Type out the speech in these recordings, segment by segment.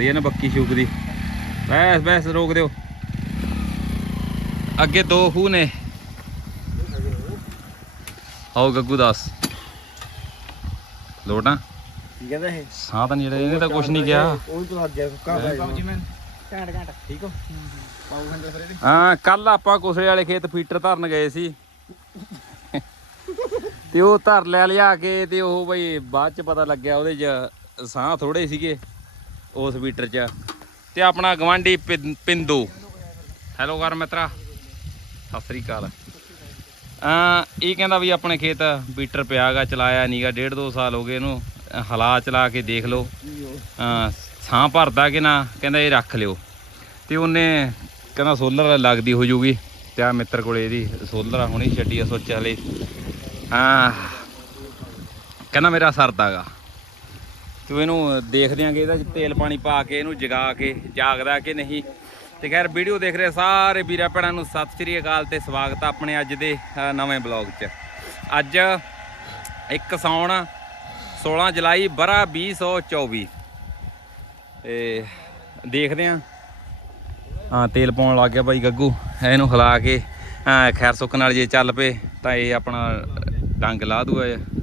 ਆਉਂਦੀ ਹੈ ਨਾ ਬੱਕੀ ਸ਼ੂਕ ਦੀ। ਬੈਸ ਬੈਸ ਰੋਕ ਦਿਓ। ਅੱਗੇ ਦੋ ਖੂਹ ਨੇ। ਆਓ ਗੱਗੂ ਦਾਸ। ਲੋਟਾਂ ਕੀ ਕਹਿੰਦਾ ਇਹ? ਸਾਹ ਤਾਂ ਨਹੀਂ ਜਿਹੜੇ ਇਹਨੇ ਤਾਂ ਕੁਝ ਨਹੀਂ ਕਿਹਾ। ਉਹ ਤੋਂ ਲੱਗ ਗਿਆ ਸੁੱਕਾ ਬਾਬੂ ਜੀ ਮੈਂ ਘੰਟ ਘੰਟ। ਠੀਕ ਹੋ? ਪਾਉ ਘੰਟੇ ਫਿਰ ਇਹਦੇ। ਹਾਂ ਕੱਲ ਆਪਾਂ ਕੁਸਰੇ ਵਾਲੇ ਖੇਤ ਫੀਟਰ ਧਰਨ ਗਏ ਸੀ। ਤੇ ਉਹ ਧਰ ਲੈ ਲਿਆ ਕੇ ਤੇ ਉਹ ਬਈ ਬਾਅਦ ਚ ਪਤਾ ਲੱਗਿਆ ਉਹਦੇ ਚ ਸਾਹ ਥੋੜੇ ਸੀਗੇ। ਉਸ ਫੀਟਰ ਚ। ਤੇ ਆਪਣਾ ਗਵਾਂਡੀ ਪਿੰਦੂ। ਹੈਲੋ ਕਰ ਮਿੱਤਰਾ। ਸਤਿ ਸ੍ਰੀ ਅਕਾਲ। ਆ ਇਹ ਕਹਿੰਦਾ ਵੀ ਆਪਣੇ ਖੇਤ ਬੀਟਰ ਪਿਆਗਾ ਚਲਾਇਆ ਨੀਗਾ ਡੇਢ ਦੋ ਸਾਲ ਹੋ ਗਏ ਇਹਨੂੰ ਹਲਾ ਚਲਾ ਕੇ ਦੇਖ ਲਓ। ਅਹ ਸਾਹ ਭਰਦਾ ਕਿ ਨਾ, ਕਹਿੰਦਾ ਇਹ ਰੱਖ ਲਿਓ। ਤੇ ਉਹਨੇ ਕਹਿੰਦਾ ਸੋਲਰ ਲੱਗਦੀ ਹੋ ਜੂਗੀ। ਤੇ ਆ ਮਿੱਤਰ ਕੋਲੇ ਇਹਦੀ ਸੋਲਰ ਹੁਣੀ ਛੱਡੀ ਆ ਸੋਚ ਹਲੇ। ਹਾਂ ਕਹਿੰਦਾ ਮੇਰਾ ਸਰਦਾਗਾ ਤੂੰ ਇਹਨੂੰ ਦੇਖ ਦਿਆਂਗੇ ਇਹਦਾ ਤੇਲ ਪਾਣੀ ਪਾ ਕੇ ਇਹਨੂੰ ਜਗਾ ਕੇ, ਜਾਗਦਾ ਕਿ ਨਹੀਂ। ਤੇ ਖੈਰ ਵੀਡੀਓ ਦੇਖ ਰਹੇ ਸਾਰੇ ਵੀਰਾਂ ਭੈਣਾਂ ਨੂੰ ਸਤਿ ਸ੍ਰੀ ਅਕਾਲ ਤੇ ਸਵਾਗਤ ਆ ਆਪਣੇ ਅੱਜ ਦੇ ਨਵੇਂ ਬਲੌਗ 'ਚ। ਅੱਜ ਇੱਕ ਸੌਣ 16 ਜੁਲਾਈ ਬਰਾ 2024 ਤੇ ਦੇਖਦੇ ਆਂ। ਹਾਂ, ਤੇਲ ਪਾਉਣ ਲੱਗ ਗਿਆ ਭਾਈ ਗੱਗੂ, ਇਹਨੂੰ ਹਿਲਾ ਕੇ ਖੈਰ ਸੁੱਕ ਨਾਲ ਜੇ ਚੱਲ ਪਏ, ਤਾਂ ਇਹ ਆਪਣਾ ਡੰਗ ਲਾ ਦੂਆ ਇਹ।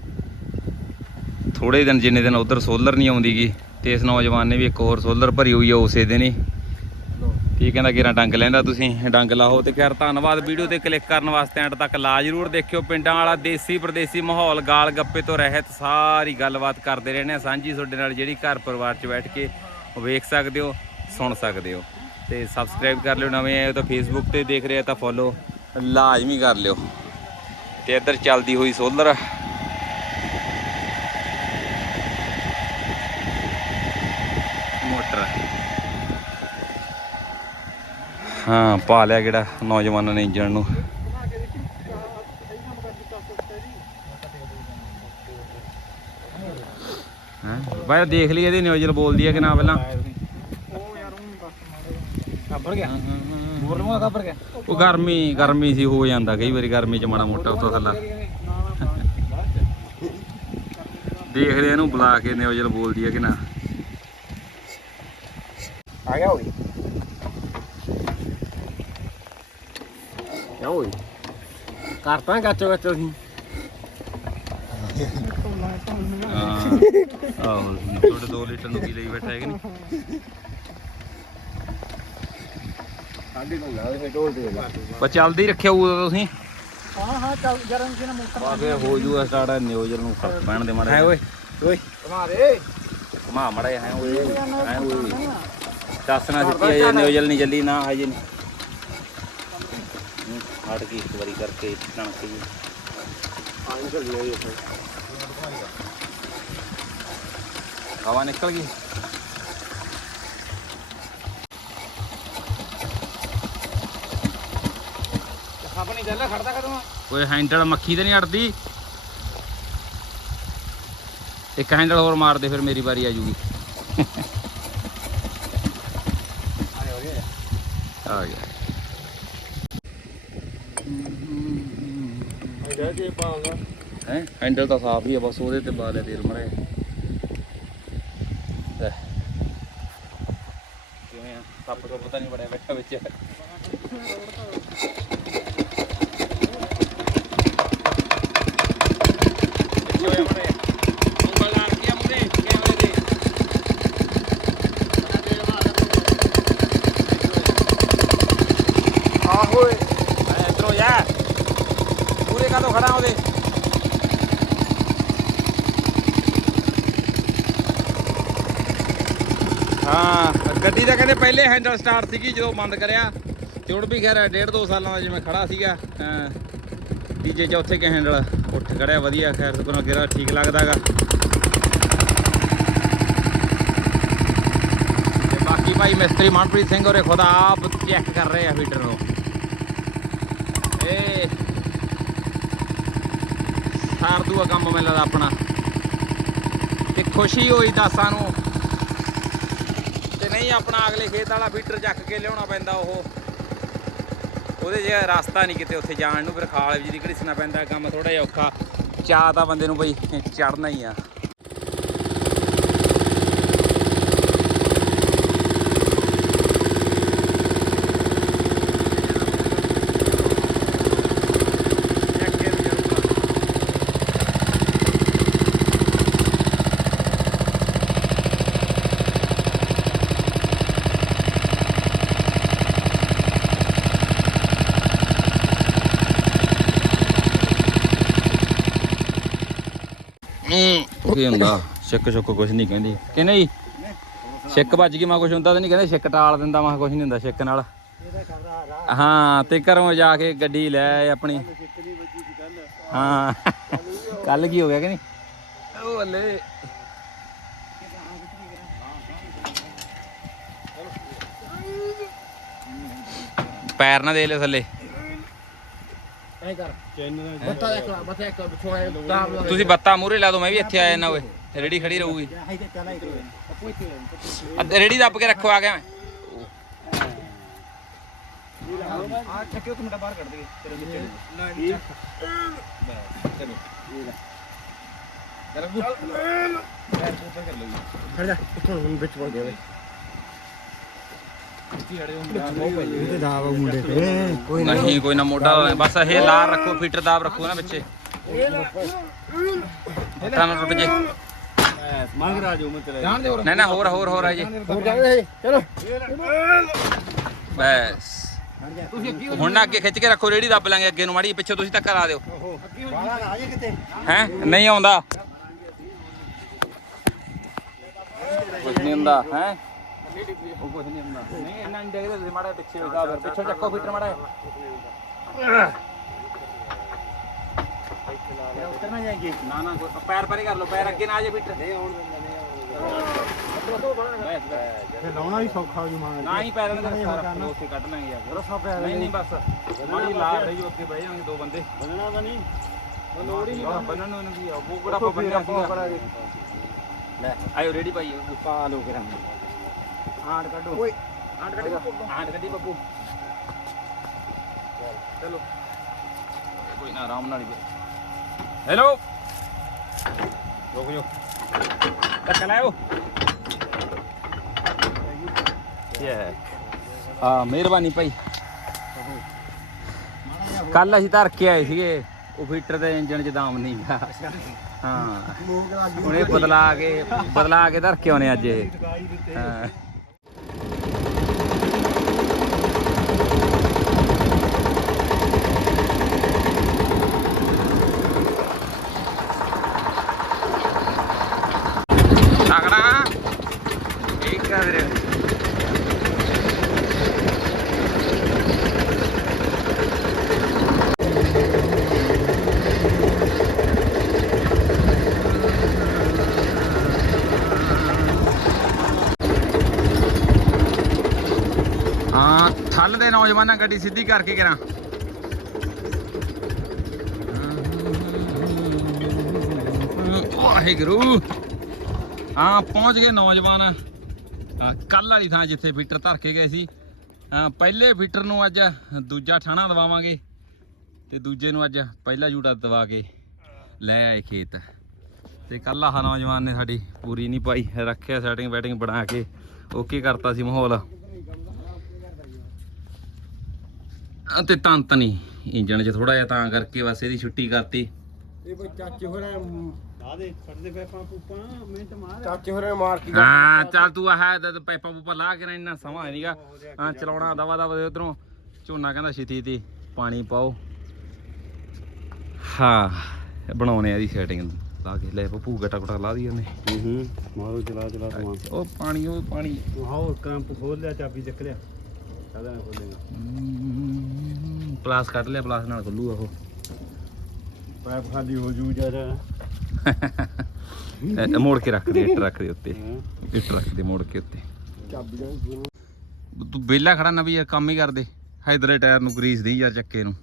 ਥੋੜੇ ਦਿਨ ਜਿੰਨੇ ਦਿਨ ਉਧਰ ਸੋਲਰ ਨਹੀਂ ਆਉਂਦੀਗੀ ਤੇ ਇਸ ਨੌਜਵਾਨ ਨੇ ਵੀ ਇੱਕ ਹੋਰ ਸੋਲਰ ਭਰੀ ਹੋਈ ਆ ਉਸੇ ਦਿਨ ਹੀ। ਕੀ ਕਹਿੰਦਾ ਕਿਰਾਂ ਡੰਗ ਲੈਂਦਾ ਤੁਸੀਂ, ਡੰਗ ਲਾਓ ਤੇ ਖੈਰ ਧੰਨਵਾਦ। ਵੀਡੀਓ ਤੇ ਕਲਿੱਕ ਕਰਨ ਵਾਸਤੇ ਐਂਡ ਤੱਕ ਲਾ ਜਰੂਰ ਦੇਖਿਓ। ਪਿੰਡਾਂ ਵਾਲਾ ਦੇਸੀ ਪ੍ਰਦੇਸੀ ਮਾਹੌਲ, ਗਾਲ ਗੱਪੇ ਤੋਂ ਰਹਿਤ ਸਾਰੀ ਗੱਲਬਾਤ ਕਰਦੇ ਰਹਿੰਦੇ ਆ। ਸਾਂਝੀ ਤੁਹਾਡੇ ਨਾਲ ਜਿਹੜੀ ਘਰ ਪਰਿਵਾਰ 'ਚ ਬੈਠ ਕੇ ਉਹ ਵੇਖ ਸਕਦੇ ਹੋ, ਸੁਣ ਸਕਦੇ ਹੋ। ਤੇ ਸਬਸਕ੍ਰਾਈਬ ਕਰ ਲਿਓ ਨਵੇਂ ਆਏ ਤਾਂ ਫੇਸਬੁੱਕ ਤੇ ਦੇਖ ਰਹੇ ਆ ਤਾਂ ਫੋਲੋ ਲਾਜ਼ਮੀ ਕਰ ਲਿਓ। ਤੇ ਇੱਧਰ ਚੱਲਦੀ ਹੋਈ ਸੋਲਰ ਮੋਟਰ ਹਾਂ ਪਾ ਲਿਆ ਕਿਹੜਾ ਨੌਜਵਾਨਾਂ ਨੇ ਇੰਜਣ ਨੂੰ। ਹਾਂ? ਬਾਈ ਦੇਖ ਲਈ ਇਹਦੀ ਨਿਊਜ਼ਲ ਬੋਲਦੀ ਹੈ ਕਿ ਨਾ ਪਹਿਲਾਂ? ਉਹ ਯਾਰ ਉਹ ਬਸ ਮਾੜੇ ਖਬਰ ਗਿਆ? ਬੋਲ ਮਾ ਖਬਰ ਗਿਆ? ਉਹ ਗਰਮੀ ਗਰਮੀ ਸੀ ਹੋ ਜਾਂਦਾ ਕਈ ਵਾਰੀ ਗਰਮੀ ਚ ਮਾੜਾ ਮੋਟਾ ਉੱਤੋਂ ਥੱਲਾ। ਦੇਖਦੇ ਇਹਨੂੰ ਬੁਲਾ ਕੇ ਨਿਊਜ਼ਲ ਬੋਲਦੀ ਹੈ ਕਿ ਨਾ। ਆ ਗਿਆ ਓਏ ਕਿਆ ਓਏ ਕਰਤਾ ਕੱਚੋ ਕੱਚੋ ਸੀ ਹਾਂ। ਆਹੋ ਤੁਹਾਡੇ 2 ਲੀਟਰ ਨੂੰ ਕੀ ਲਈ ਬੈਠਾ ਹੈ ਕਿ ਨਹੀਂ? ਸਾਡੇ ਕੋਲ ਲਾ ਦੇ ਢੋਲ ਤੇ ਪਰ ਚੱਲਦੀ ਰੱਖਿਆ ਹੋਊ ਤੁਸੀਂ। ਹਾਂ ਹਾਂ ਚੱਲ ਗਰਮ ਸੀ ਨਾ ਮੋਟਰ ਬਾਬੇ ਹੋ ਜੂਗਾ ਸਟਾਰਟ ਨਿਊਜ਼ਲ ਨੂੰ ਫ਼ਰਕ ਪੈਣ ਦੇ ਮਾੜਾ ਹੈ ਓਏ ਓਏ। ਘਮਾ ਦੇ। ਘਮਾ ਮੜਾ ਹੈ ਓਏ। ਹੈ ਓਏ। ਦੱਸਣਾ ਸਿੱਧੀ ਹੈ ਨਿਊਜ਼ਲ ਨਹੀਂ ਚੱਲੀ ਨਾ ਹਜੇ ਨਹੀਂ। ਹੂੰ, ਹਟ ਗਈ ਇੱਕ ਵਾਰੀ ਕਰਕੇ ਕਣਕ ਜੀ ਪਾਣੀ ਚੱਲ ਗਿਆ ਇਹ ਹਵਾ ਨਿਕਲ ਗਈ। ਖੜਦਾ ਕੋਈ ਹੈਂਡਲ ਮੱਖੀ ਤੇ ਨਹੀਂ ਅੜਦੀ ਇੱਕ ਹੈਂਡਲ ਹੋਰ ਮਾਰ ਦੇ ਫਿਰ ਮੇਰੀ ਵਾਰੀ ਆ ਜੂਗੀ। ਆ ਗਿਆ। ਕੇ ਪਾਉਂਗਾ ਹੈ ਹੈਂਡਲ ਤਾਂ ਸਾਫ਼ ਹੀ ਆ, ਬਸ ਉਹਦੇ ਤੇ ਪਾ ਲਿਆ ਤੇਲ ਮਰੇ ਕਿਵੇਂ ਆ? ਸੱਪ ਤੋਂ ਪਤਾ ਨਹੀਂ ਬੜਿਆ ਬੈਠਾ ਵਿੱਚ ਪਿੱਛੇ ਹੋਏ ਮਾੜੇ ਉਂਗਲ ਨਾਲ ਕੀ ਆ ਮੂਰੇ ਕੈਮਰੇ ਦੇ ਆਹੋ ਓਏ ਐ ਇਧਰੋਂ ਜਾ ਪੂਰੇ ਕਾ ਤੋਂ ਖੜਾ ਉਹਦੇ ਹਾਂ, ਗੱਡੀ ਦਾ ਕਹਿੰਦੇ ਪਹਿਲੇ ਹੈਂਡਲ ਸਟਾਰਟ ਸੀਗੀ ਜਦੋਂ ਬੰਦ ਕਰਿਆ। ਤੇ ਹੁਣ ਵੀ ਖੈਰ ਡੇਢ ਦੋ ਸਾਲਾਂ ਦਾ ਜਿਵੇਂ ਖੜਾ ਸੀਗਾ ਤੀਜੇ ਚੌਥੇ ਕੇ ਹੈਂਡਲ ਉੱਠ ਖੜਿਆ ਵਧੀਆ, ਖੈਰ ਸੁਪਨਾ ਗੇਰਾ ਠੀਕ ਲੱਗਦਾਗਾ। ਤੇ ਬਾਕੀ ਭਾਈ ਮਿਸਤਰੀ ਮਨਪ੍ਰੀਤ ਸਿੰਘ ਹੋਰੇ ਖੁਦ ਆਪ ਚੈੱਕ ਕਰ ਰਹੇ ਆ ਫੀਡਰ ਨੂੰ। ਇਹ ਸਾਰ ਦੂਆ ਕੰਮ ਮੈਨੂੰ ਲੱਗਦਾ ਆਪਣਾ। ਤੇ ਖੁਸ਼ੀ ਹੋਈ ਦਾਸਾਂ ਨੂੰ। ਨਹੀਂ, ਆਪਣਾ ਅਗਲੇ ਖੇਤ ਵਾਲਾ ਫੀਟਰ ਚੱਕ ਕੇ ਲਿਆਉਣਾ ਪੈਂਦਾ ਉਹ। ਉਹਦੇ ਜਿਹਾ ਰਸਤਾ ਨਹੀਂ ਕਿਤੇ ਉੱਥੇ ਜਾਣ ਨੂੰ, ਫਿਰ ਖਾਲ ਜਿਹੜੀ ਘੜੀਸਣਾ ਪੈਂਦਾ, ਕੰਮ ਥੋੜਾ ਜਿਹਾ ਔਖਾ। ਚਾਹ ਤਾਂ ਬੰਦੇ ਨੂੰ ਬਈ ਚੜਨਾ ਹੀ ਆ। ਕੀ ਛਿੱਕ ਛੁੱਕ ਕੁਝ ਨਹੀਂ ਕਹਿੰਦੀ। ਕਿ ਨਹੀਂ? ਛਿੱਕ ਵੱਜ ਗਈ, ਮੈਂ ਕੁਝ ਹੁੰਦਾ ਤਾਂ ਨਹੀਂ ਕਹਿੰਦੇ ਛਿੱਕ ਟਾਲ ਦਿੰਦਾ, ਮੈਂ ਕੁਝ ਨਹੀਂ ਹੁੰਦਾ ਛਿੱਕ ਨਾਲ। ਹਾਂ, ਤੇ ਘਰੋਂ ਜਾ ਕੇ ਗੱਡੀ ਲੈ ਆਏ ਆਪਣੀ। ਹਾਂ ਕੱਲ ਕੀ ਹੋ ਗਿਆ ਕਿ ਨਹੀਂ? ਉਹ ਹਲੇ। ਪੈਰ ਨਾ ਦੇ ਲੈ ਥੱਲੇ। ਐ ਕਰ। ਬੱਤਾ ਇੱਕ ਬੱਤਾ ਇੱਕ ਲਾ ਤੁਸੀਂ ਬੱਤਾ ਮੂਰੇ ਲਾ ਦੋ ਮੈਂ ਵੀ ਇੱਥੇ ਆ ਜਾਣਾ ਓਏ ਰੇੜੀ ਖੜੀ ਰਹੂਗੀ। ਚਲਾ ਪੁੱਛੇ ਰੇੜੀ ਦੱਬ ਕੇ ਰੱਖੋ ਆ ਗਿਆ ਮੈਂ। ਆ ਚੱਕਿਓ ਤੂੰ ਮੁੰਡਾ ਬਾਹਰ ਕੱਢ ਦੇ ਤੇਰੇ ਵਿੱਚ ਖੜ ਜਾ। ਇੱਥੋਂ ਵਿੱਚ ਵੜ ਗਿਆ ਵੇ ਇਹ ਦਾਬ ਮੁੰਡੇ ਤੇ ਕੋਈ ਨਹੀਂ ਕੋਈ ਨਾ ਮੋਢਾ ਬਸ ਇਹ ਲਾਰ ਰੱਖੋ ਫੀਟਰ ਦਾਬ ਰੱਖੋ ਨਾ ਵਿੱਚੇ ਤਾਂ ਨਾ ਟੁੱਟ ਜੇ। ਮੰਗ ਰਾਜੋ ਮੈਂ ਤੇਰੇ ਜਾਣ ਦੇ ਹੋਰ ਨਾ ਨਾ ਹੋਰ ਹੋਰ ਹੋਰ ਆ ਜੇ। ਹੋਰ ਜਾਵੇ ਚਲੋ ਬਸ। ਹੁਣ ਨਾ ਅੱਗੇ ਖਿੱਚ ਕੇ ਰੱਖੋ ਰੇੜੀ ਦੱਬ ਲਾਂਗੇ ਅੱਗੇ ਨੂੰ। ਮਾੜੀ ਪਿੱਛੇ ਤੁਸੀਂ ਧੱਕਾ ਲਾ ਦਿਓ। ਬਾਹਰ ਆ ਜੇ ਕਿਤੇ ਹੈ। ਨਹੀਂ ਆਉਂਦਾ। ਕੁਝ ਨਹੀਂ ਹੁੰਦਾ ਹੈ? ਉਹ ਕੁਝ ਨਹੀਂ ਹੁੰਦਾ। ਨਹੀਂ ਇੰਨਾ ਨਹੀਂ ਡੇਗਦੇ ਤੁਸੀਂ ਮਾੜਾ ਪਿੱਛੇ ਹੋ ਜਾ ਫਿਰ ਪਿੱਛੇ ਚੱਕੋ ਫੀਟਰ ਮਾੜਾ। ਉੱਤਰ ਨਾ ਜਾਏਗੀ ਨਾ ਨਾ ਪੈਰ ਪਰੇ ਕਰ ਲਓ ਪੈਰ ਅੱਗੇ ਨਾ ਆ ਜੇ ਫੀਟਰ ਨਹੀਂ ਆਉਣ ਦਿੰਦਾ ਨਹੀਂ ਲਾਉਣਾ ਵੀ ਸੌਖਾ ਹੋ ਜੂ ਮਾਰ ਨਾ ਹੀ ਪੈਰਾਂ ਦੇ ਸਾਰਾ ਉੱਥੇ ਕੱਢ ਲਾਂਗੇ ਯਾਰ ਰਸਾ ਪੈ ਨਹੀਂ ਨਹੀਂ ਬਸ। ਮਾੜੀ ਲਾ ਰਹੀ ਅੱਗੇ ਬਹਿ ਜਾਣਗੇ ਦੋ ਬੰਦੇ। ਬੰਨਣਾ ਤਾਂ ਨਹੀਂ। ਲੋੜ ਹੀ ਨਹੀਂ ਬੰਨਣ ਨੂੰ ਇਹਨੂੰ ਕੀ ਆ? ਉਹ ਕਿਹੜਾ ਆਪਾਂ ਬੰਨਿਆ ਸੀਗਾ। ਲੈ ਆਇਓ ਰੈਡੀ ਭਾਈ ਪਾ ਲੋ ਕਰਾਂ ਆਂਡ ਕੱਢੋ। ਓਏ। ਆਂਡ ਕੱਢੀ ਆਂਡ ਕੱਢੀ ਬੱਬੂ। ਚਲੋ। ਕੋਈ ਨਾ ਆਰਾਮ ਨਾਲ ਹੀ ਹੈਲੋ ਰੁਕ ਜਾਓ। ਟੱਕ ਲਾਓ ਯੇ ਆ ਮਿਹਰਬਾਨੀ ਭਾਈ। ਕੱਲ ਅਸੀਂ ਧਰ ਕੇ ਆਏ ਸੀਗੇ ਉਹ ਫੀਟਰ ਦੇ ਇੰਜਨ 'ਚ ਦਾਮ ਨਹੀਂ ਗਾ। ਹਾਂ। ਹੁਣ ਇਹ ਬਦਲਾ ਕੇ ਬਦਲਾ ਕੇ ਧਰ ਕੇ ਆਉਣੇ ਅੱਜ ਇਹ। ਹਾਂ ਤਗੜਾ ਠੀਕ ਆ ਵੀਰੇ ਹਾਂ ਥੱਲ ਦੇ ਨੌਜਵਾਨਾਂ ਗੱਡੀ ਸਿੱਧੀ ਕਰਕੇ ਕਰਾਂ। ਵਾਹਿਗੁਰੂ। ਹਾਂ, ਪਹੁੰਚ ਗਏ ਨੌਜਵਾਨ। ਕੱਲ ਵਾਲੀ ਥਾਂ ਜਿੱਥੇ ਫੀਟਰ ਧਰ ਕੇ ਗਏ ਸੀ। ਪਹਿਲੇ ਫੀਟਰ ਨੂੰ ਅੱਜ ਦੂਜਾ ਠਾਣਾ ਦਵਾਵਾਂਗੇ ਤੇ ਦੂਜੇ ਨੂੰ ਅੱਜ ਪਹਿਲਾ ਜੂਟਾ ਦਵਾ ਕੇ ਲੈ ਆਏ ਖੇਤ। ਤੇ ਕੱਲ ਆਹ ਨੌਜਵਾਨ ਨੇ ਸਾਡੀ ਪੂਰੀ ਨਹੀਂ ਪਾਈ। ਰੱਖਿਆ ਸੈਟਿੰਗ ਬੈਟਿੰਗ ਬਣਾ ਕੇ। ਓਕੇ ਕਰਤਾ ਸੀ ਮਾਹੌਲ ਆ ਤੇ ਤੰਤ ਨਹੀਂ ਇੰਜਣ 'ਚ ਥੋੜਾ ਜਿਹਾ ਤਾਂ ਕਰਕੇ ਬਸ ਇਹਦੀ ਛੁੱਟੀ ਕਰਤੀ। ਇਹ ਕੋਈ ਚਾਚੇ ਹੋਰਾਂ ਲਾ ਦੇ ਛੱਡ ਦੇ ਪੈਪਾਂ ਪੂਪਾਂ ਮਿੰਟ ਮਾਰ ਚਾਚੇ ਹੋਰਾਂ ਮਾਰ ਕੇ ਹਾਂ ਚੱਲ ਤੂੰ ਆਹ ਤੇ ਪੈਪਾ ਪੂਪਾ ਲਾ ਕੇ ਨਾ ਇੰਨਾ ਸਮਾਂ ਹੈ ਨਹੀਂਗਾ ਹਾਂ ਚਲਾਉਣਾ ਦਵਾ ਦਵਾ ਦੇ ਉਧਰੋਂ। ਝੋਨਾ ਕਹਿੰਦਾ ਛੇਤੀ ਤੇ ਪਾਣੀ ਪਾਓ। ਹਾਂ ਇਹ ਬਣਾਉਣੇ ਆ ਦੀ ਸੈਟਿੰਗ ਲਾ ਕੇ ਲੈ ਪਪੂ ਗਟਾ ਗਟਾ ਲਾ ਦੀ ਉਹਨੇ। ਹੂੰ ਹੂੰ। ਮਾਰੋ ਚਲਾ ਚਲਾ ਤੂੰ ਉਹ ਪਾਣੀ ਉਹ ਪਾਣੀ। ਹਾਓ ਕ੍ਰੈਂਪ ਖੋਲ ਲਿਆ ਚਾਬੀ ਚੱਕ ਲਿਆ। ਖੋਲੇਗਾ ਪਲਾਸ ਕੱਢ ਲਿਆ ਪਲਾਸ ਨਾਲ ਖੁੱਲੂਗਾ ਉਹ। ਪੈਪ ਖਾਲੀ ਹੋ ਜੂ ਜਰਾ। ਇਹ ਮੋੜ ਕੇ ਰੱਖ ਦੇ ਇੱਟ ਰੱਖ ਦੇ ਉੱਤੇ। ਇੱਟ ਰੱਖ ਦੇ ਮੋੜ ਕੇ ਉੱਤੇ। ਚਾਬੀਆਂ ਤੂੰ ਵਿਹਲਾ ਖੜਾ ਨਾ ਵੀ ਯਾਰ ਕੰਮ ਹੀ ਕਰਦੇ ਹਾਈਦਰੇ ਟਾਇਰ ਨੂੰ ਗਰੀਸ ਦੀ ਯਾਰ ਚੱਕੇ ਨੂੰ।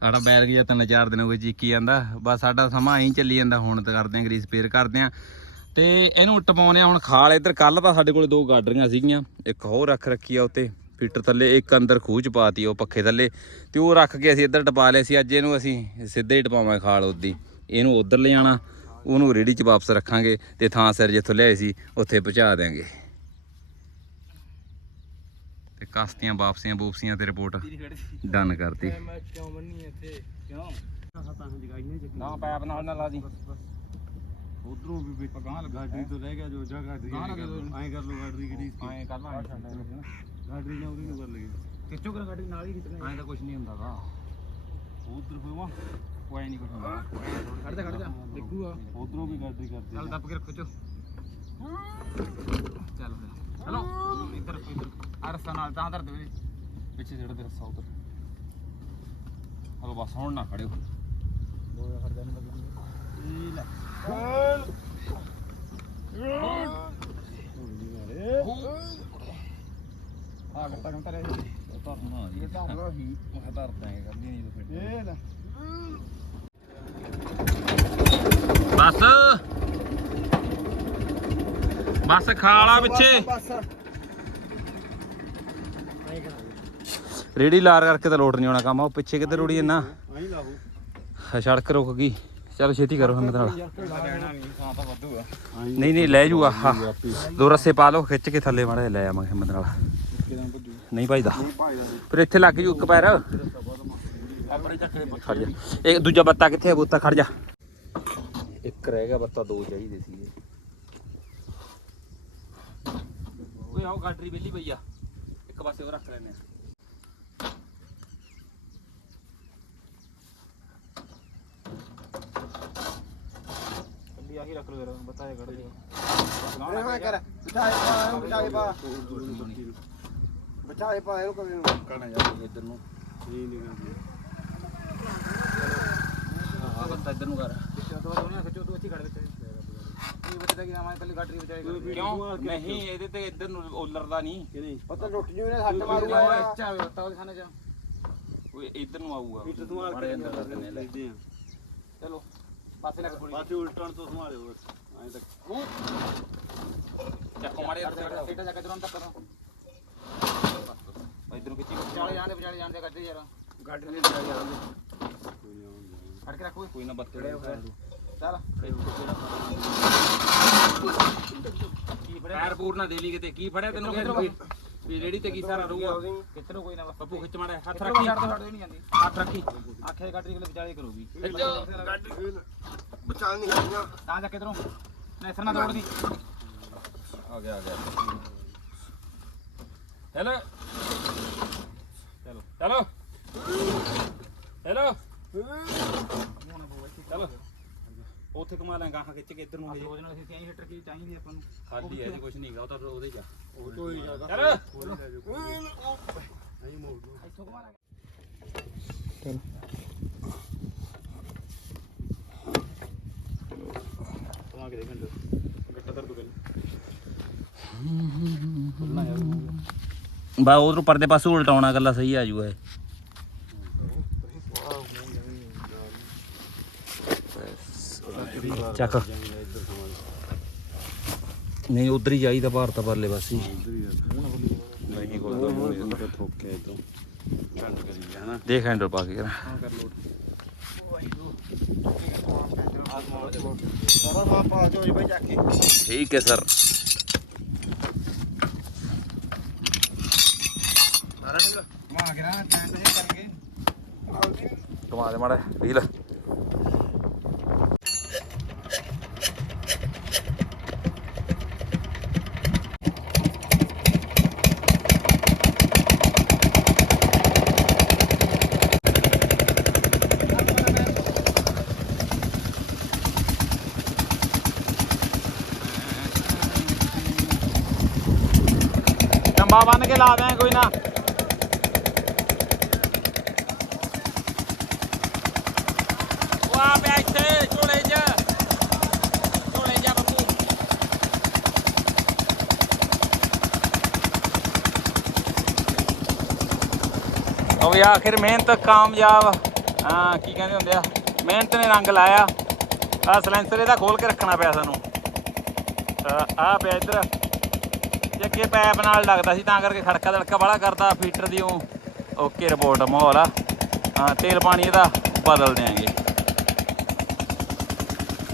ਸਾਡਾ ਬੈਲ ਗਿਆ ਤਿੰਨ ਚਾਰ ਦਿਨ ਹੋ ਗਏ ਚੀਕੀ ਜਾਂਦਾ। ਬਸ ਸਾਡਾ ਸਮਾਂ ਐਂ ਚੱਲੀ ਜਾਂਦਾ ਹੁਣ ਤੇ ਕਰਦੇ ਆਂ ਗਰੀਸ ਪੇਰ ਕਰਦੇ ਆਂ। ਤੇ ਇਹਨੂੰ ਟਪਾਉਨੇ ਆ ਹੁਣ ਖਾਲ ਇੱਧਰ ਕੱਲ ਤਾਂ ਸਾਡੇ ਕੋਲੇ ਦੋ ਗਾਡਰੀਆਂ ਸੀਗੀਆਂ। ਇੱਕ ਹੋਰ ਰੱਖ ਰੱਖੀ ਆ ਉੱਤੇ। ਫੀਟਰ ਥੱਲੇ ਇੱਕ ਅੰਦਰ ਖੂਹ ਚ ਪਾਤੀ ਉਹ ਪੱਖੇ ਥੱਲੇ ਤੇ ਉਹ ਰੱਖ ਕੇ ਅਸੀਂ ਇੱਧਰ ਟਪਾ ਲਿਆ ਸੀ। ਅੱਜ ਇਹਨੂੰ ਅਸੀਂ ਸਿੱਧੇ ਹੀ ਟਪਾਵਾਂਗੇ ਖਾਲ ਉੱਦੀ ਇਹਨੂੰ ਉੱਧਰ ਲਿਜਾਣਾ ਉਹਨੂੰ ਰੇੜੀ ਚ ਵਾਪਸ ਰੱਖਾਂਗੇ ਤੇ ਥਾਂ ਸਿਰ ਜਿੱਥੋਂ ਲਿਆਏ ਸੀ ਉੱਥੇ ਪਹੁੰਚਾ ਦਿਆਂਗੇ। ਤੇ ਕਸਤੀਆਂ ਵਾਪਸੀਆਂ ਬੂਪਸੀਆਂ ਤੇ ਰਿਪੋਰਟ ਡਨ ਕਰਤੀ। ਮੈਂ ਕਿਉਂ ਬੰਨੀ ਇੱਥੇ? ਕਿਉਂ? ਹਤਾਂ ਜਗਾਈਆਂ ਚ ਨਾ ਪੈਪ ਨਾਲ ਨਾ ਲਾ ਦੀ। ਉਧਰੋਂ ਵੀ ਵਿੱਚ ਗਾਂ ਗਾਡਰੀ ਤੋਂ ਰਹਿ ਗਿਆ ਜੋ ਜਗ੍ਹਾ ਲੱਗੇ ਐਂ ਕਰ ਲੋ ਗਾਡਰੀ ਕਿਹੜੀ ਐਂ ਕਰ ਲਾ ਗਾਡਰੀ ਨਾਲ ਉਹਦੀ ਨੂੰ ਕਰ ਲਗੇ ਕਿੱਚੋ ਕਰ ਗੱਡੀ ਨਾਲ ਹੀ ਕਿਤਨੇ ਐਂ ਤਾਂ ਕੁਝ ਨਹੀਂ ਹੁੰਦਾ ਦਾ ਉਧਰ ਪਵਾ ਉਹ ਐ ਨਹੀਂ ਕੁਝ ਹੁੰਦਾ। ਖੜ ਜਾ ਖੜ ਜਾ। ਡਿੱਗੂਗਾ ਉਧਰੋਂ ਵੀ ਗਾਡੀ ਕਰਦੇ ਚੱਲ ਦੱਬ ਕੇ ਰੱਖੋ ਚੋ ਚੱਲ ਫਿਰ। ਚਲੋ ਇੱਧਰ ਇੱਧਰ। ਆ ਰਸਤਾ ਨਾਲ ਤਾਂ ਧਰ ਦੇ ਵੀਰੇ ਪਿੱਛੇ ਜਿਹੜਾ ਤੇਰਾ ਸਾਊਥ ਹਲੋ ਬਸ ਹੁਣ ਨਾ ਖੜਿਓ। ਦੋ ਖੜ ਜਾ ਨਹੀਂ ਲੱਗਣਾ ਆ ਕਰਤਾ ਕੰਮ ਤਰੇ ਧਰਨਾ ਇਹ ਤਾਂ ਆਪਣਾ ਹੀ ਮੈਂ ਧਰਦਾ ਹੈ ਕਰਦੀ ਨਹੀਂ ਤੂੰ ਫਿਰ। ਇਹ ਲੈ। ਬਸ। ਬਸ ਖਾਲਾ ਪਿੱਛੇ। ਬਸ ਰੇੜੀ ਲਾਰ ਕਰਕੇ ਤਾਂ ਲੋਟ ਨਹੀਂ ਆਉਣਾ ਕੰਮ। ਉਹ ਪਿੱਛੇ ਕਿੱਧਰ ਰੁੜੀ ਨਾ ਆਈ ਲਾਹੂ। ਸੜਕ ਰੁਕ ਗਈ। ਚਲੋ ਛੇਤੀ ਕਰੋ ਹਿੰਮਤ ਨਾਲ। ਨਹੀਂ ਨਹੀਂ ਲੈ ਜੂਗਾ। ਹਾਂ ਦੋ ਰੱਸੇ ਪਾ ਲਓ ਖਿੱਚ ਕੇ ਥੱਲੇ ਮਾੜਾ ਲੈ ਆਵਾਂਗੇ ਹਿੰਮਤ ਨਾਲ। ਕਿਦਾਂ ਭੱਜੂ ਨਹੀਂ ਭਾਈਦਾ ਭਾਈ ਦਾ ਫਿਰ ਇੱਥੇ ਲੱਗ ਜੂ ਇੱਕ ਪੈਰ। ਆਪਣੇ ਚੱਕਰੇ ਖੜ ਜਾ। ਇੱਕ ਦੂਜਾ ਬੱਤਾ ਕਿੱਥੇ ਹੈ ਬੁੱਤਾ ਖੜ ਜਾ। ਇੱਕ ਰਹਿ ਗਿਆ ਬੱਤਾ ਦੋ ਚਾਹੀਦੇ ਸੀ ਓਏ ਆਓ ਗਾਟਰੀ ਬੇਲੀ ਪਈ ਆ। ਇੱਕ ਪਾਸੇ ਉਹ ਰੱਖ ਲੈਨੇ ਆ। ਆਹੀ ਰੱਖ ਲੋ ਯਾਰ ਬਤਾਏ ਖੜ ਜਾ ਇਹ ਹੋਇਆ ਕਰ ਬਚਾਏ ਪਾ ਬਚਾਏ ਪਾ ਬਚਾਏ ਪਾ ਇਹਨੂੰ ਕਦੇ ਨੂੰ ਕਹਣਾ ਯਾਰ ਇੱਧਰ ਨੂੰ? ਨਹੀਂ ਕਰਦੀ ਆ ਬੱਤਾ ਇੱਧਰ ਨੂੰ ਕਰ। ਦੋ ਦੋਨੇ ਖਿੱਚੋ ਤੂੰ ਇੱਥੇ ਖੜ ਵਿੱਚ। ਇਹ ਬੱਚੇ ਕੀ ਹੈ ਕੱਲੀ ਗਾਟਰੀ ਵਿਚਾਰੇ ਕਿਉਂ? ਨਹੀਂ ਇਹਦੇ ਤੇ ਇੱਧਰ ਨੂੰ ਉਲਰਦਾ ਨਹੀਂ। ਨਹੀਂ ਪਤਾ ਲੁੱਟ ਜੂ ਇਹਨੇ ਉਹ ਮਾਰੂਗਾ। ਇੱਚਾ ਹੋਵੇ ਤਾਂ ਉਹਦੇ ਖਾਨੇ ਚ। ਓਏ ਇੱਧਰ ਨੂੰ ਆਊਗਾ। ਇੱਥੇ ਸੰਭਾਲ ਮਾੜੇ ਕੇ ਅੰਦਰ ਕਰ ਦਿੰਦੇ ਲੈ ਲੈਂਦੇ ਆ। ਚਲੋ ਪਾਸੇ ਲੱਗ ਥੋੜੀ ਪਾਸੇ ਉਲਟਣ ਤੋਂ ਸੰਭਾਲਿਓ ਬਸ। ਐਂ ਤੱਕ ਚੱਕੋ ਮਾੜੇ ਸੀਟਾ। ਜਾ ਕੇ ਤੁਰੰਤ ਕਰੋ ਇੱਧਰ ਖਿੱਚੀ। ਵਿਚਾਲੇ ਜਾਣਦੇ ਵਿਚਾਲੇ ਜਾਣਦੇ ਕੱਢਦੇ ਯਾਰ। ਗਾਡੀ ਦੇ ਵਿਚਾਲੇ ਜਾਂਦੇ ਕੋਈ ਨਾ ਆਉਂਦਾ ਫੜ ਕੇ ਰੱਖ ਕੋਈ ਨਾ ਬੱਤੇ ਚੱਲ। ਕੀ ਫੜਿਆ? ਪੈਰ ਪੂਰ ਨਾ ਦੇ ਲਈ ਕਿਤੇ। ਕੀ ਫੜਿਆ ਤੈਨੂੰ? ਵੀ ਰੇੜੀ ਤੇ ਕੀ ਸਾਰਾ ਰਹੂਗਾ ਕਿੱਧਰੋਂ ਕੋਈ ਨਾ ਬੱਬੂ ਖਿੱਚ ਮਾੜਾ ਹੱਥ ਰੱਖੀ। ਜਾਂਦੀ। ਹੱਥ ਰੱਖੀ। ਆਖੇ ਗਾਟਰੀ ਕੋਲ ਵਿਚਾਲੇ ਕਰੂਗੀ। ਗਾਡੀ ਬਚਾਲ ਨਹੀਂ ਕਰਨਾ ਤਾਂ ਜਾ ਕਿਧਰੋਂ? ਨੈਸਰ ਨਾ ਤੋੜਦੀ ਆ ਗਿਆ ਆ ਗਿਆ। ਹੈਲੋ ਚਲੋ। ਚਲੋ। ਹੈਲੋ ਚਲੋ। ਉੱਥੇ ਕਮਾ ਲਾਂ ਗਾਹਾਂ ਖਿੱਚ ਕੇ ਇੱਧਰ ਨੂੰ ਦੋ ਜਣੇ ਅਸੀਂ ਐਂ ਹੀਟਰ ਕੀ ਚਾਹੀਦੀ ਆਪਾਂ ਨੂੰ? ਖਾਲੀ ਹੈ ਜੀ ਕੁਝ ਨਹੀਂਗਾ ਉਹ ਤਾਂ ਉਹਦੇ ਜਾ ਉਹ ਤੋਂ ਹੀ ਜ਼ਿਆਦਾ ਚਲੋ। ਨਹੀਂ ਮੋੜ ਦੋ ਇੱਥੋਂ ਘੁਮਾ ਲਾਂਗੇ। ਕਮਾ ਕੇ ਦੇਖਣ ਗੱਟਾ ਦਰ ਦੋ ਬਾ ਉਧਰੋਂ ਪਰਦੇ ਪਾਸੇ ਉਲਟਾਉਣਾ ਗੱਲਾਂ ਸਹੀ ਆ ਜੂਗਾ ਇਹ। ਚੱਕ। ਨਹੀਂ ਉਧਰ ਹੀ ਜਾਈਦਾ ਭਾਰਤ ਪਰਲੇ ਪਾਸੇ ਨਹੀਂ ਕੋਲ ਦੇਖ ਹੈਂਡਲ ਪਾ ਕੇ। ਠੀਕ ਹੈ ਸਰ। ਸਾਰਾ ਕੇ ਨਾ ਟੈਂਟ ਜੇ ਕਰਕੇ ਕਮਾ ਦੇ ਮਾੜਾ ਰੀਲ। ਟੰਬਾ ਬੰਨ ਕੇ ਲਾ ਦਿਆਂ ਕੋਈ ਨਾ ਉਹ ਆ ਪਿਆ ਇੱਥੇ ਝੋਲੇ 'ਚ ਝੋਲੇ 'ਚ ਆ ਬੱਬੂ ਉਹ ਵੀ ਆਖਿਰ ਮਿਹਨਤ ਕਾਮਯਾਬ। ਹਾਂ ਕੀ ਕਹਿੰਦੇ ਹੁੰਦੇ ਆ? ਮਿਹਨਤ ਨੇ ਰੰਗ ਲਾਇਆ। ਆ ਸਲੈਂਸਰ ਇਹਦਾ ਖੋਲ ਕੇ ਰੱਖਣਾ ਪਿਆ ਸਾਨੂੰ। ਆ ਪਿਆ ਇੱਧਰ। ਜੇ ਪੈਪ ਨਾਲ ਲੱਗਦਾ ਸੀ, ਤਾਂ ਕਰਕੇ ਖੜਕਾ ਦੜਕਾ ਬੜਾ ਕਰਦਾ ਫੀਟਰ ਦੀ ਉਹ ਓਕੇ, ਰਿਪੋਰਟ ਮਾਹੌਲ ਆ। ਹਾਂ ਤੇਲ ਪਾਣੀ ਇਹਦਾ ਬਦਲ ਦਿਆਂਗੇ।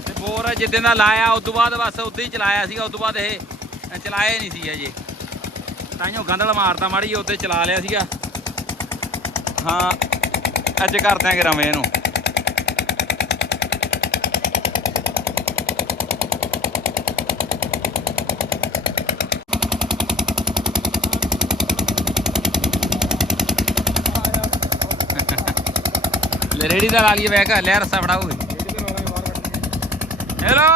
ਤੇ ਬੋਰ ਜਿੱਦਾਂ ਦਾ ਲਾਇਆ, ਉਸ ਤੋਂ ਬਾਅਦ ਬਸ ਉਦਾਂ ਹੀ ਚਲਾਇਆ ਸੀਗਾ, ਉਸ ਤੋਂ ਬਾਅਦ ਇਹ ਚਲਾਇਆ ਨਹੀਂ ਸੀ ਅਜੇ। ਉਹ ਗੰਦਲ ਮਾਰਦਾ ਮਾੜੀ ਉੱਤੇ ਚਲਾ ਲਿਆ ਸੀਗਾ। ਹਾਂ, ਅੱਜ ਕਰ ਦਿਆਂਗੇ ਰਵੇਂ ਇਹਨੂੰ। ਲੈ ਰੇੜੀ ਦਾ ਲਾ ਲਈਏ ਬੈਕ ਲੈ ਰਸਾ ਫੜਾ ਹੈਲੋ।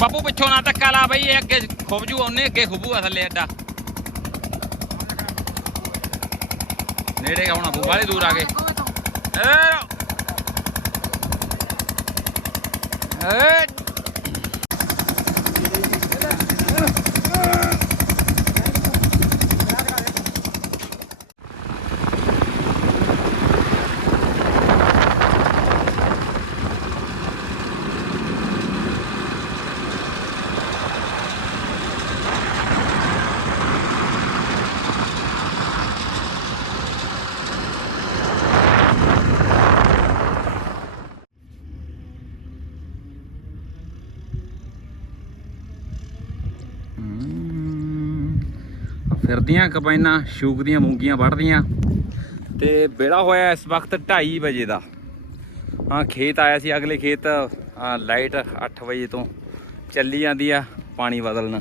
ਬਾਪੂ, ਪਿੱਛੋਂ ਨਾ ਧੱਕਾ ਲਾ ਬਈ ਅੱਗੇ ਖੁੱਬ ਜੂ, ਉਹਨੇ ਅੱਗੇ ਖੁੱਬੂਗਾ ਥੱਲੇ ਅੱਡਾ। ਨੇੜੇ ਆਉਣਾ ਬੂ ਬਾਲੇ ਦੂਰ ਆ ਗਏ ਹੈਲੋ ਏ ਫਿਰਦੀਆਂ ਕਬਾਈਨਾਂ ਸ਼ੂਕ ਦੀਆਂ ਮੂੰਗੀਆਂ ਵੱਢਦੀਆਂ। ਤੇ ਬੇੜਾ ਹੋਇਆ ਇਸ ਵਕਤ 2:30 ਵਜੇ ਦਾ। ਹਾਂ ਖੇਤ ਆਇਆ ਸੀ ਅਗਲੇ ਖੇਤ ਆ ਲਾਈਟ 8 ਵਜੇ ਤੋਂ ਚੱਲੀ ਜਾਂਦੀ ਆ ਪਾਣੀ ਬਦਲਣਾ।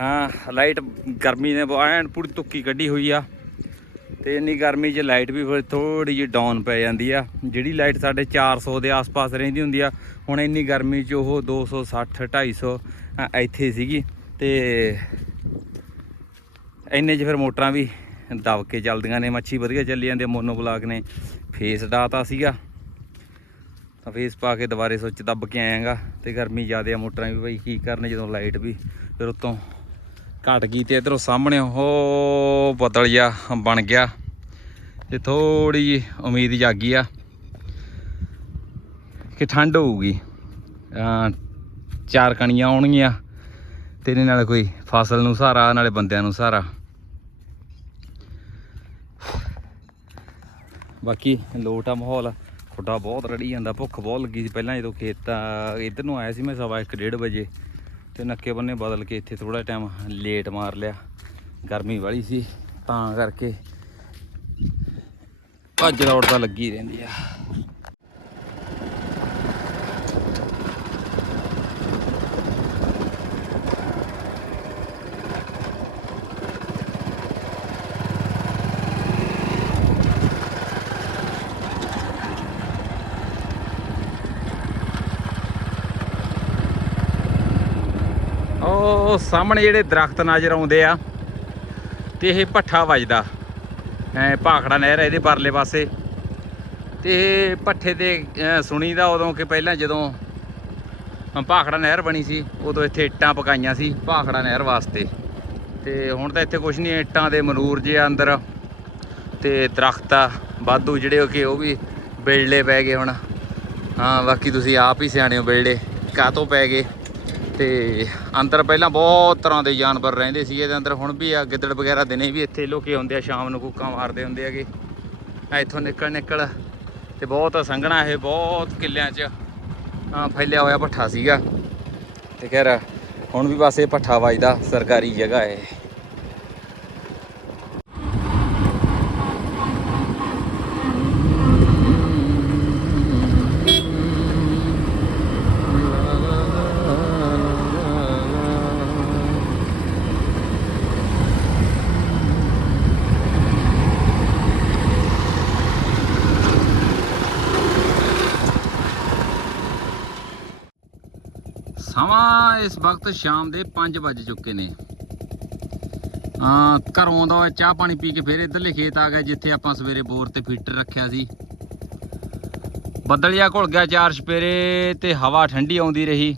ਹਾਂ ਲਾਈਟ ਗਰਮੀ ਨੇ ਐਨ ਪੂਰੀ ਤੁੱਕੀ ਕੱਢੀ ਹੋਈ ਆ। ਤੇ ਇੰਨੀ ਗਰਮੀ 'ਚ ਲਾਈਟ ਵੀ ਫਿਰ ਥੋੜੀ ਜਿਹੀ ਡਾਊਨ ਪੈ ਜਾਂਦੀ ਆ। ਜਿਹੜੀ ਲਾਈਟ ਸਾਡੇ 400 ਦੇ ਆਸ-ਪਾਸ ਰਹਿੰਦੀ ਹੁੰਦੀ ਆ ਹੁਣ ਇੰਨੀ ਗਰਮੀ 'ਚ ਉਹ 260 250 ਅ, ਇੱਥੇ ਸੀਗੀ। ਤੇ ਇੰਨੇ 'ਚ ਫਿਰ ਮੋਟਰਾਂ ਵੀ ਦਬ ਕੇ ਚੱਲਦੀਆਂ ਨੇ, ਮੱਛੀ ਵਧੀਆ ਚੱਲੀ ਜਾਂਦੀ ਆ ਮੋਨੋ ਬਲਾਕ ਨੇ। ਫੇਸ ਡਾਤਾ ਸੀਗਾ। ਤਾਂ ਫੇਸ ਪਾ ਕੇ ਦੁਬਾਰੇ ਸੁੱਚ ਦੱਬ ਕੇ ਆਇਆਗਾ ਤੇ ਗਰਮੀ ਜ਼ਿਆਦੇ ਆ ਮੋਟਰਾਂ ਵੀ ਬਈ, ਕੀ ਕਰਨ ਜਦੋਂ ਲਾਈਟ ਵੀ ਫਿਰ ਉਤੋਂ ਘਟ ਗਈ ਤੇ ਇਧਰੋਂ ਸਾਹਮਣੇ ਉਹ ਬਦਲ ਜਾ ਬਣ ਗਿਆ ਤੇ ਥੋੜੀ ਜਿਹੀ ਉਮੀਦ ਜਾਗੀ ਆ ਕਿ ਠੰਡ ਹੋਊਗੀ। ਚਾਰ ਕਣੀਆਂ ਆਉਣਗੀਆਂ ਤੇ ਇਹਦੇ ਨਾਲ ਕੋਈ ਫਸਲ ਨੂੰ ਸਹਾਰਾ, ਨਾਲੇ ਬੰਦਿਆਂ ਨੂੰ ਸਹਾਰਾ। ਬਾਕੀ ਲੋਟ ਆ ਮਾਹੌਲ ਖੁੱਡਾ ਬਹੁਤ ਰੜੀ ਜਾਂਦਾ, ਭੁੱਖ ਬਹੁਤ ਲੱਗੀ ਸੀ ਪਹਿਲਾਂ ਜਦੋਂ ਖੇਤਾਂ ਇੱਧਰ ਨੂੰ ਆਇਆ ਸੀ ਮੈਂ ਸਵਾ 1:30 ਵਜੇ ਤੇ ਨੱਕੇ ਬੰਨੇ ਬਦਲ ਕੇ ਇੱਥੇ ਥੋੜਾ ਟਾਈਮ ਲੇਟ ਮਾਰ ਲਿਆ, ਗਰਮੀ ਵਾਲੀ ਸੀ ਤਾਂ ਕਰਕੇ ਭੱਜ ਰੌੜ ਤਾਂ ਲੱਗੀ ਰਹਿੰਦੀ ਆ। ਉਹ ਸਾਹਮਣੇ ਜਿਹੜੇ ਦਰਖਤ ਨਜ਼ਰ ਆਉਂਦੇ ਆ ਤੇ ਇਹ ਭੱਠਾ ਵੱਜਦਾ। ਐ ਭਾਖੜਾ ਨਹਿਰ ਇਹਦੇ ਪਰਲੇ ਪਾਸੇ। ਤੇ ਇਹ ਭੱਠੇ ਤੇ ਸੁਣੀਦਾ ਉਦੋਂ ਕਿ ਪਹਿਲਾਂ ਜਦੋਂ ਭਾਖੜਾ ਨਹਿਰ ਬਣੀ ਸੀ, ਉਦੋਂ ਇੱਥੇ ਇੱਟਾਂ ਪਕਾਈਆਂ ਸੀ ਭਾਖੜਾ ਨਹਿਰ ਵਾਸਤੇ। ਤੇ ਹੁਣ ਤਾਂ ਇੱਥੇ ਕੁਝ ਨਹੀਂ, ਇੱਟਾਂ ਦੇ ਮਨੂਰ ਜੇ ਆ ਅੰਦਰ। ਤੇ ਦਰਖਤ ਆ, ਵਾਧੂ ਜਿਹੜੇ ਉਹ ਕਿ ਉਹ ਵੀ ਬਿਲਡੇ ਪੈ ਗਏ ਹੁਣ। ਹਾਂ, ਬਾਕੀ ਤੁਸੀਂ ਆਪ ਹੀ ਸਿਆਣੇ ਹੋ ਬਿਲਡੇ ਕਾਹਤੋਂ ਪੈ ਗਏ? ਤੇ ਅੰਦਰ ਪਹਿਲਾਂ ਬਹੁਤ ਤਰ੍ਹਾਂ ਦੇ ਜਾਨਵਰ ਰਹਿੰਦੇ ਸੀ ਇਹਦੇ ਅੰਦਰ ਹੁਣ ਵੀ ਆ, ਗਿੱਦੜ ਵਗੈਰਾ ਦਿਨੇ ਵੀ ਇੱਥੇ ਲੋਕੇ ਆਉਂਦੇ ਆ, ਸ਼ਾਮ ਨੂੰ ਕੁੱਕਾਂ ਮਾਰਦੇ ਹੁੰਦੇ ਹੈਗੇ। ਇੱਥੋਂ ਨਿਕਲ ਨਿਕਲ ਤੇ ਬਹੁਤ ਸੰਘਣਾ ਇਹ, ਬਹੁਤ ਕਿੱਲਿਆਂ 'ਚ ਫੈਲਿਆ ਹੋਇਆ ਭੱਠਾ ਸੀਗਾ। ਤੇ ਖੈਰ ਹੁਣ ਵੀ ਬਸ ਇਹ ਭੱਠਾ ਵੱਜਦਾ, ਸਰਕਾਰੀ ਜਗ੍ਹਾ ਹੈ ਸਮਾਂ ਇਸ ਵਕਤ ਸ਼ਾਮ ਦੇ 5 ਵੱਜ ਚੁੱਕੇ ਨੇ। ਹਾਂ, ਘਰੋਂ ਆਉਂਦਾ ਹੋਇਆ ਚਾਹ ਪਾਣੀ ਪੀ ਕੇ ਫਿਰ ਇੱਧਰਲੇ ਖੇਤ ਆ ਗਏ ਜਿੱਥੇ ਆਪਾਂ ਸਵੇਰੇ ਬੋਰ ਤੇ ਫੀਟਰ ਰੱਖਿਆ ਸੀ। ਬੱਦਲ ਜਿਹਾ ਘੁਲ ਗਿਆ ਚਾਰ ਸਪੇਰੇ ਤੇ ਹਵਾ ਠੰਡੀ ਆਉਂਦੀ ਰਹੀ।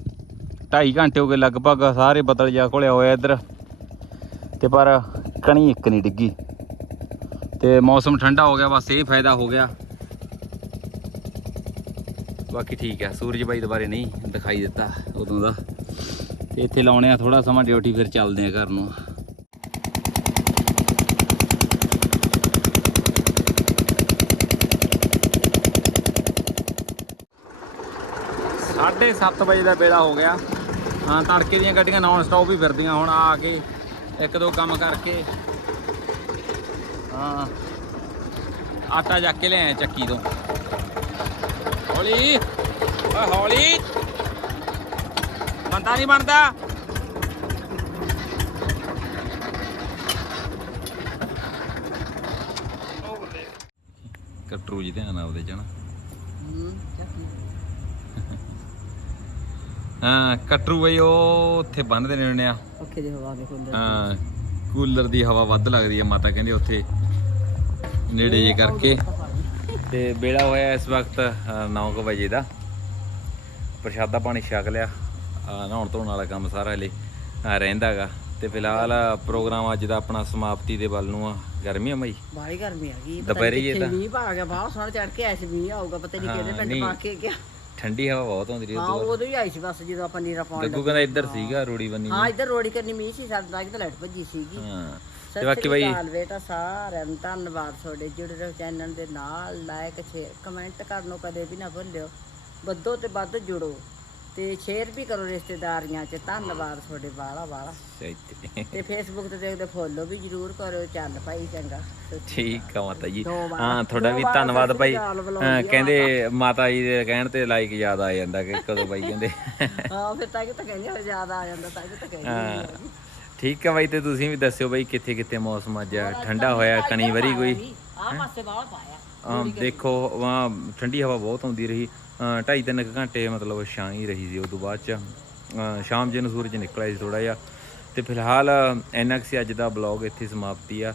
2.5 ਘੰਟੇ ਹੋ ਗਏ ਲਗਭਗ ਸਾਰੇ ਬੱਦਲ ਜਿਹਾ ਘੁਲਿਆ ਹੋਇਆ ਇੱਧਰ। ਤੇ ਪਰ ਕਣੀ ਇੱਕ ਨਹੀਂ ਡਿੱਗੀ। ਤੇ ਮੌਸਮ ਠੰਡਾ ਹੋ ਗਿਆ, ਬਸ ਇਹ ਫਾਇਦਾ ਹੋ ਗਿਆ। ਬਾਕੀ ਠੀਕ ਹੈ, ਸੂਰਜ ਬਾਈ ਦੁਬਾਰੇ ਨਹੀਂ ਦਿਖਾਈ ਦਿੱਤਾ ਉਦੋਂ ਦਾ। ਤੇ ਇੱਥੇ ਲਾਉਣੇ ਆ ਥੋੜਾ ਸਮਾਂ ਡਿਊਟੀ ਫਿਰ ਚੱਲਦੇ ਆ ਘਰ ਨੂੰ। ਸਾਢੇ 7 ਵਜੇ ਦਾ ਵੇਲਾ ਹੋ ਗਿਆ। ਹਾਂ, ਤੜਕੇ ਦੀਆਂ ਗੱਡੀਆਂ ਨਾਨ ਸਟਾਪ ਹੀ ਫਿਰਦੀਆਂ ਹੁਣ ਆ ਕੇ ਇੱਕ ਦੋ ਕੰਮ ਕਰਕੇ। ਹਾਂ, ਆਟਾ ਚੱਕ ਕੇ ਲਿਆਇਆ ਚੱਕੀ ਤੋਂ। ਹੌਲੀ, ਓਏ ਹੌਲੀ। ਬੰਦਾ ਨਹੀਂ ਬਣਦਾ। ਕਟਰੂ ਜੀ ਧਿਆਨ ਆਪਦੇ ਚ ਨਾ। ਹੂੰ ਕਟਰੂ ਬਈ ਉਹ ਉੱਥੇ ਬੰਨਦੇ ਨੇ ਆ ਪੱਖੇ ਦੇ ਹਵਾ ਦੇ ਖੁੱਲ੍ਹ ਹਾਂ ਕੂਲਰ ਦੀ ਹਵਾ ਵੱਧ ਲੱਗਦੀ ਆ ਮਾਤਾ ਕਹਿੰਦੀ ਉੱਥੇ ਨੇੜੇ ਜੇ ਕਰਕੇ। ਤੇ ਬੇੜਾ ਹੋਇਆ ਇਸ ਵਕਤ 9:00 ਵਜੇ ਦਾ। ਪ੍ਰਸ਼ਾਦਾ ਪਾਣੀ ਛਕ ਲਿਆ। ਨਹਾਉਣ ਧੋਣ ਵਾਲਾ ਕੰਮ ਸਾਰਾ ਹਲੇ ਰਹਿੰਦਾਗਾ ਤੇ ਫਿਲਹਾਲ ਪ੍ਰੋਗਰਾਮ ਅੱਜ ਦਾ ਆਪਣਾ ਸਮਾਪਤੀ ਦੇ ਵੱਲ ਨੂੰ ਆ। ਗਰਮੀ ਆ ਮਈ? ਬਾਹਲੀ ਗਰਮੀ ਆ ਗਈ। ਦੁਪਹਿਰੇ ਹੀ ਇਹ ਤਾਂ- ਮੀਂਹ ਪਾ ਗਿਆ। ਬਾਹਰ ਸੋਹਣਾ ਚੜ ਕੇ ਆਇਆ ਸੀ ਮੀਂਹ ਆਊਗਾ। ਪਤਾ ਨਹੀਂ ਕਿਹਦੇ ਹਾਂ, ਪਿੰਡ ਨਹੀਂ। ਪਾ ਕੇ ਗਿਆ। ਠੰਡੀ ਹਵਾ ਬਹੁਤ ਆਉਂਦੀ ਰਹੀ ਹਾਂ ਉਦੋਂ ਹੀ ਆਈ ਸੀ ਬਸ ਜਦੋਂ ਆਪਾਂ ਨੀਰਾ ਪਾਉਣ ਗੱਗੂ ਕਹਿੰਦਾ ਇੱਧਰ ਸੀਗਾ ਰੋੜੀ ਬੰਨੀ ਹਾਂ ਇੱਧਰ ਰੋੜੀ ਕਰਨੀ ਮੀਂਹ ਸੀ। ਸਾਡਾ ਤਾਂ ਲਾਈਟ ਭੱਜੀ ਸੀਗੀ। ਹਾਂ। ਤੇ ਬਾਕੀ ਬਈ ਬੇਟਾ ਸਾਰਿਆਂ ਨੂੰ। ਧੰਨਵਾਦ ਤੁਹਾਡੇ ਜੁੜੇ ਰਹੋ ਚੈਨਲ ਦੇ ਨਾਲ। ਲਾਇਕ ਸ਼ੇਅਰ ਕਮੈਂਟ ਕਰਨੋਂ ਕਦੇ ਵੀ ਨਾ ਭੁੱਲਿਓ। ਵੱਧੋ ਤੇ ਵੱਧ ਜੁੜੋ। ਤੇ ਸ਼ੇਅਰ ਵੀ ਕਰੋ ਰਿਸ਼ਤੇਦਾਰੀਆਂ 'ਚ। ਧੰਨਵਾਦ ਤੁਹਾਡੇ ਬਾਲਾ ਬਾਲਾ ਤੇ। ਫੇਸਬੁੱਕ ਤੇ ਦੇਖਦੇ ਫੋਲੋ ਵੀ ਜਰੂਰ ਕਰੋ ਚੱਲ ਭਾਈ ਚੰਗਾ। ਠੀਕ ਆ ਮਾਤਾ ਜੀ। ਹਾਂ ਤੁਹਾਡਾ ਵੀ ਧੰਨਵਾਦ ਭਾਈ। ਕਹਿੰਦੇ ਮਾਤਾ। ਜੀ ਦੇ ਕਹਿਣ ਤੇ ਲਾਈਕ ਯਾਦ ਆ ਜਾਂਦਾ ਕਿ ਕਦੋਂ ਬਾਈ ਕਹਿੰਦੇ। ਹਾਂ ਫਿਰ ਤਾਂ ਕਿ ਤਾਂ ਕਹਿੰਦੇ ਜ਼ਿਆਦਾ ਆ ਜਾਂਦਾ ਤਾਂ ਕਿ ਤਾਂ ਕਹਿੰਦੇ ਹਾਂ, ਠੀਕ ਆ ਬਾਈ ਤੇ ਤੁਸੀਂ ਵੀ ਦੱਸਿਓ ਬਾਈ ਕਿੱਥੇ ਕਿੱਥੇ ਮੌਸਮ ਅੱਜ ਠੰਡਾ ਹੋਇਆ ਕਣੀ ਵਰੀ ਕੋਈ? ਆ ਪਾਸੇ ਬਾਹਲਾ ਪਾਇਆ। ਦੇਖੋ ਵਾ ਠੰਡੀ ਹਵਾ ਬਹੁਤ ਆਉਂਦੀ ਰਹੀ। ਅ, ਢਾਈ ਤਿੰਨ ਕੁ ਘੰਟੇ ਮਤਲਬ ਛਾਂ ਹੀ ਰਹੀ ਸੀ ਉਸ ਤੋਂ ਬਾਅਦ ਚ। ਸ਼ਾਮ ਜੇ ਨੂੰ ਸੂਰਜ ਨਿਕਲਿਆ ਸੀ ਥੋੜਾ ਜਿਹਾ। ਤੇ ਫਿਲਹਾਲ ਇੰਨਾ ਕੁ ਸੀ ਅੱਜ ਦਾ ਬਲੌਗ ਇੱਥੇ ਸਮਾਪਤੀ ਆ।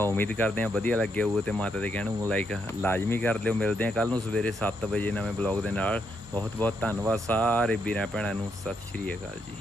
ਉਮੀਦ ਕਰਦੇ ਆ ਵਧੀਆ ਲੱਗਿਆ ਹੋਊ ਤੇ ਮਾਤਾ ਦੇ ਕਹਿਣ ਨੂੰ ਲਾਈਕ ਲਾਜ਼ਮੀ ਕਰ ਲਿਓ। ਮਿਲਦੇ ਆ ਕੱਲ ਨੂੰ ਸਵੇਰੇ 7 ਵਜੇ ਨਵੇਂ ਬਲੌਗ ਦੇ ਨਾਲ। ਬਹੁਤ ਬਹੁਤ ਧੰਨਵਾਦ ਸਾਰੇ ਵੀਰਾਂ ਭੈਣਾਂ ਨੂੰ। ਸਤਿ ਸ਼੍ਰੀ ਅਕਾਲ ਜੀ।